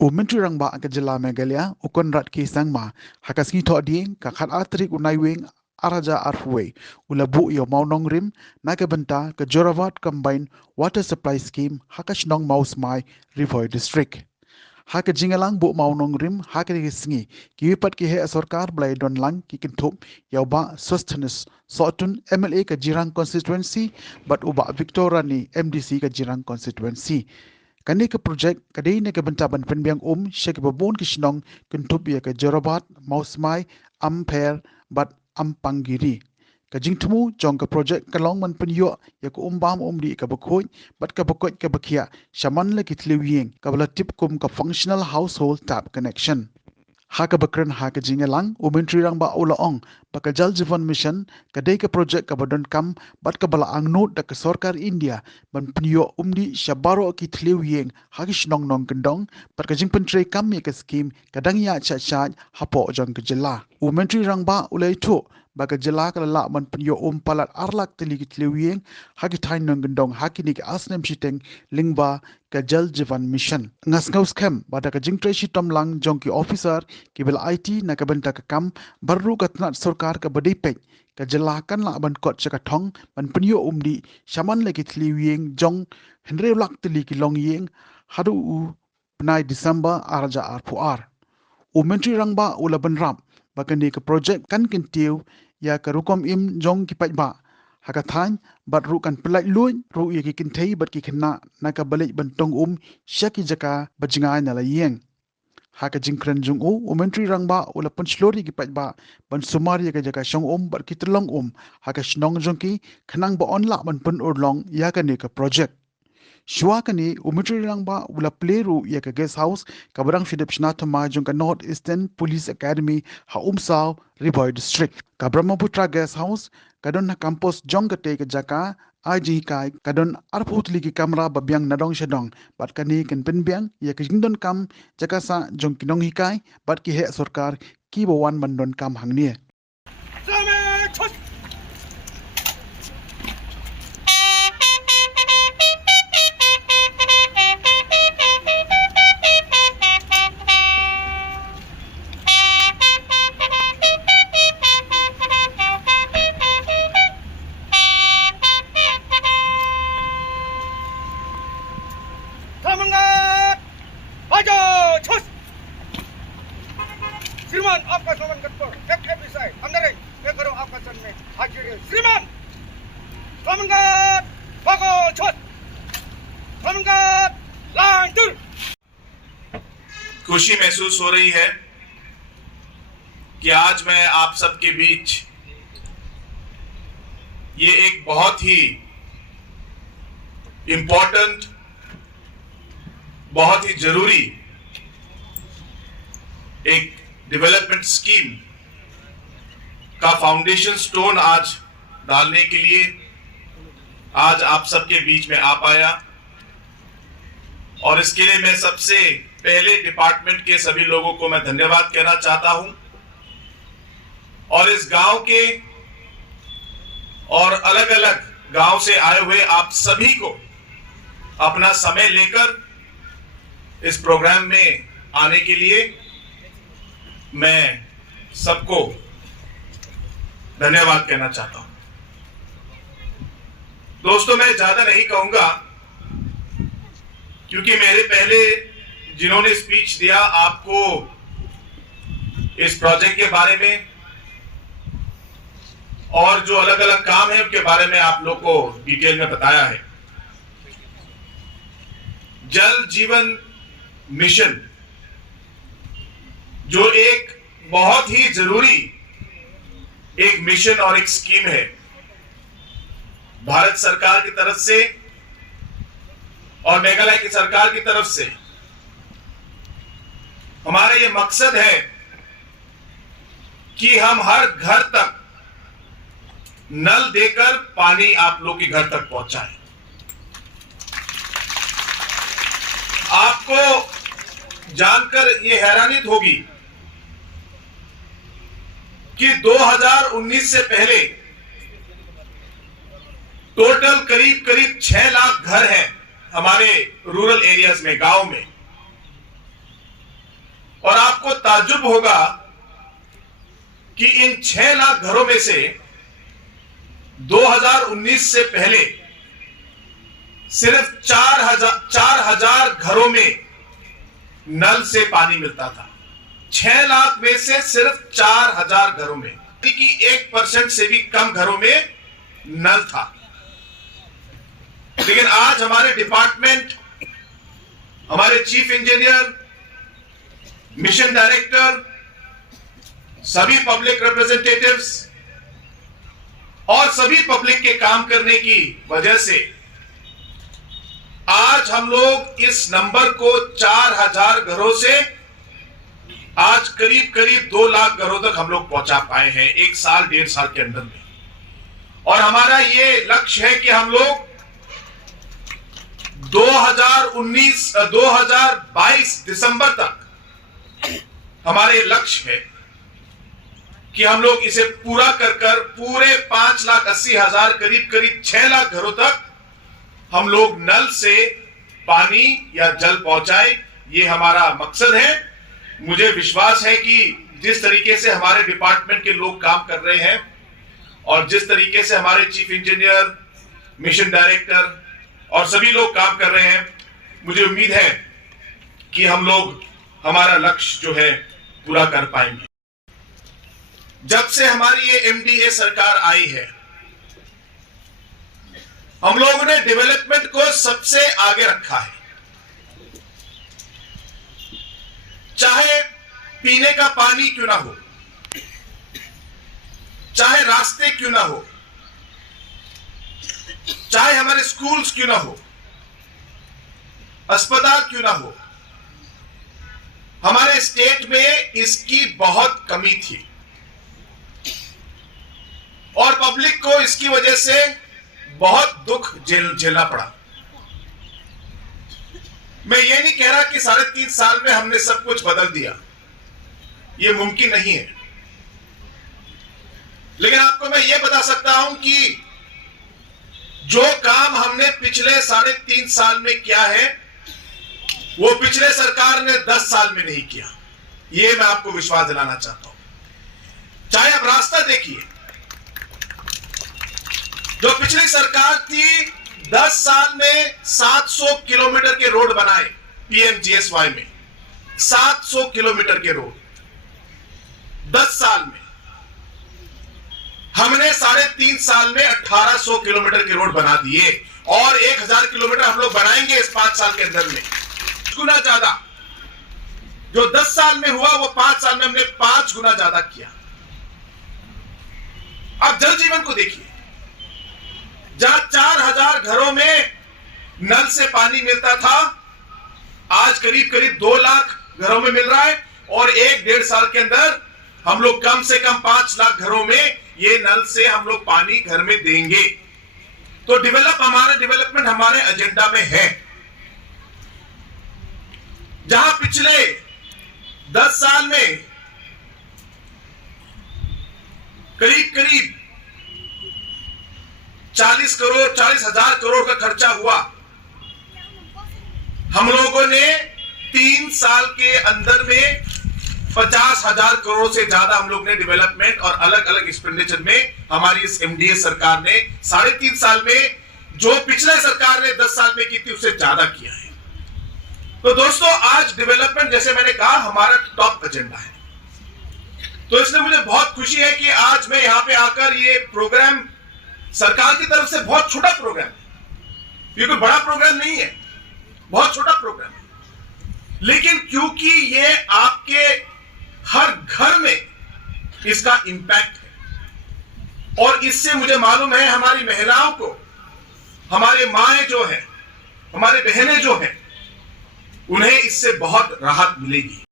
Menteri Rangba ke Jela Megalia, ukon rat ki sangma, hakas ngito ding, kakat atrik unai wing, araja arfwe, ulabu yo maunong rim, naga benta ke Joravat Combined Water Supply Scheme, hakas nong maus mai, Rivoy District. Haka jingalang bu maunong rim, haka ki singi, ki wipat ki he sorkar blai don lang ki kintup, yau ba sustenance, sotun MLA ke Jirang constituency, but uba Victoria ni MDC ke Jirang constituency. Kani ke projek kadai ne ke bentaban penbiang syaki babon ke sinong kentup ya ke Jorabat Mausmai Amper bat Ampangiri ke jingtemu jong ke projek kalong man penyo ya ke bam di ke bekoi bat ke bekoi ke bekia shaman le kitliwing ke bala tip ke functional household tap connection. Haka bakran haka jingalang Menteri Rangba ulaong baka Jal Jeevan Mission kadai ke projek ke badon kam bat ke bala angnot da ke Sorkar India ban penyo di syabaro ki tliu yeng haki shnong nong kendong bat ke jing pentrei kam ke skim kadang ya chat hapo jong ke jela. Menteri Rangba ulai tu baka jela ke la man penyo palat arlak tli ki tliu yeng haki tain nong kendong haki ni ke asnem shiteng lingba ke Jal Jeevan Mission. Ngas ngaus kem bada ke jing treshi lang jong ki officer kibel IT na kabenta ka kam baru katnat sorkar ka badipek ka jelakan la ban kot chaka thong ban penyo di shaman lagi tliwing jong henre lak tli ki long yeng hadu penai Disember arja arpuar. Menteri Rangba ula ban ram bakani ka project kan kentiu ya ka rukom im jong ki pajba haka than bat ru kan pelai luin ru ye ki kintei bat ki khna na ka balik bantong syaki jaka bajingai na la yeng. Haka jingkran jung Menteri Rangba ula penslori ki pajba ban sumari ka jaka syong bat ki telong haka shnong jong ki khnang ba onla ban pen urlong ya ka ne ka project. Shua kani Menteri Rangba ula pleru ya ka guest house ka barang Philip Shnatama jong ka North Eastern Police Academy ha Sao Rivoy District. Ka Brahmaputra guest house kadon na campus jong ka te ka jaka aji kai kadon arputli ki kamera babyang nadong shadong bat kani kan penbiang ya ka jingdon kam jaka sa jong kinong hikai bat ki he sorkar ki bawan mandon kam hangnie. श्रीमान आपका स्वागत करते हैं एक विषय अंदर ये करो आपका सन में हाजिर है श्रीमान स्वागत भागो छत स्वागत लाइन दूर। खुशी महसूस हो रही है कि आज मैं आप सबके बीच ये एक बहुत ही इम्पोर्टेंट बहुत ही जरूरी एक डेवलपमेंट स्कीम का फाउंडेशन स्टोन आज डालने के लिए आज आप सबके बीच में आ पाया और इसके लिए मैं सबसे पहले डिपार्टमेंट के सभी लोगों को मैं धन्यवाद कहना चाहता हूं और इस गांव के और अलग अलग गांव से आए हुए आप सभी को अपना समय लेकर इस प्रोग्राम में आने के लिए मैं सबको धन्यवाद कहना चाहता हूं। दोस्तों मैं ज्यादा नहीं कहूंगा क्योंकि मेरे पहले जिन्होंने स्पीच दिया आपको इस प्रोजेक्ट के बारे में और जो अलग अलग काम है उनके बारे में आप लोग को डिटेल में बताया है। जल जीवन मिशन जो एक बहुत ही जरूरी एक मिशन और एक स्कीम है भारत सरकार की तरफ से और मेघालय की सरकार की तरफ से। हमारा ये मकसद है कि हम हर घर तक नल देकर पानी आप लोग के घर तक पहुंचाएं। आपको जानकर ये हैरानियत होगी कि 2019 से पहले टोटल करीब 6 लाख घर हैं हमारे रूरल एरियाज में, गांव में। और आपको ताज्जुब होगा कि इन 6 लाख घरों में से 2019 से पहले सिर्फ 4,000 घरों में नल से पानी मिलता था। 6 लाख में से सिर्फ 4,000 घरों में, कि 1% से भी कम घरों में नल था। लेकिन आज हमारे डिपार्टमेंट, हमारे चीफ इंजीनियर, मिशन डायरेक्टर, सभी पब्लिक रिप्रेजेंटेटिव्स और सभी पब्लिक के काम करने की वजह से आज हम लोग इस नंबर को 4,000 घरों से आज करीब करीब 2 लाख घरों तक हम लोग पहुंचा पाए हैं 1 साल 1.5 साल के अंदर में। और हमारा ये लक्ष्य है कि हम लोग 2022 दिसंबर तक हमारे लक्ष्य है कि हम लोग इसे पूरा कर पूरे 5,80,000 करीब करीब 6 लाख घरों तक हम लोग नल से पानी या जल पहुंचाए। ये हमारा मकसद है। मुझे विश्वास है कि जिस तरीके से हमारे डिपार्टमेंट के लोग काम कर रहे हैं और जिस तरीके से हमारे चीफ इंजीनियर, मिशन डायरेक्टर और सभी लोग काम कर रहे हैं, मुझे उम्मीद है कि हम लोग हमारा लक्ष्य जो है पूरा कर पाएंगे। जब से हमारी ये एमडीए सरकार आई है, हम लोगों ने डेवलपमेंट को सबसे आगे रखा है। चाहे पीने का पानी क्यों ना हो, चाहे रास्ते क्यों ना हो, चाहे हमारे स्कूल्स क्यों ना हो, अस्पताल क्यों ना हो, हमारे स्टेट में इसकी बहुत कमी थी और पब्लिक को इसकी वजह से बहुत दुख झेलना पड़ा। मैं ये नहीं कह रहा कि 3.5 साल में हमने सब कुछ बदल दिया, ये मुमकिन नहीं है। लेकिन आपको मैं ये बता सकता हूं कि जो काम हमने पिछले 3.5 साल में किया है, वो पिछले सरकार ने 10 साल में नहीं किया। ये मैं आपको विश्वास दिलाना चाहता हूं। चाहे आप रास्ता देखिए, जो पिछली सरकार थी 10 साल में 700 किलोमीटर के रोड बनाए पीएमजीएसवाई में, 700 किलोमीटर के रोड 10 साल में। हमने 3.5 साल में 1800 किलोमीटर के रोड बना दिए और 1000 किलोमीटर हम लोग बनाएंगे इस 5 साल के अंदर में, गुना ज्यादा। जो 10 साल में हुआ वो 5 साल में हमने 5 गुना ज्यादा किया। अब जल जीवन को देखिए, जहां 4,000 घरों में नल से पानी मिलता था, आज करीब करीब 2 लाख घरों में मिल रहा है और 1-1.5 साल के अंदर हम लोग कम से कम 5 लाख घरों में ये नल से हम लोग पानी घर में देंगे। तो डेवलपमेंट हमारे एजेंडा में है। जहां पिछले 10 साल में करीब करीब 40,000 करोड़ का खर्चा हुआ, हम लोगों ने 3 साल के अंदर में 50,000 करोड़ से ज्यादा हम लोग ने डेवलपमेंट और अलग अलग एक्सपेंडिचर में हमारी इस एमडीए सरकार ने 3.5 साल में, जो पिछले सरकार ने 10 साल में की थी, उससे ज्यादा किया है। तो दोस्तों, आज डेवलपमेंट, जैसे मैंने कहा, हमारा टॉप एजेंडा है। तो इसलिए मुझे बहुत खुशी है कि आज मैं यहां पे आकर ये प्रोग्राम सरकार की तरफ से, बहुत छोटा प्रोग्राम है, ये कोई बड़ा प्रोग्राम नहीं है, बहुत छोटा प्रोग्राम है, लेकिन क्योंकि ये आपके हर घर में इसका इंपैक्ट है और इससे मुझे मालूम है हमारी महिलाओं को, हमारे माएं जो हैं, हमारे बहनें जो हैं, उन्हें इससे बहुत राहत मिलेगी।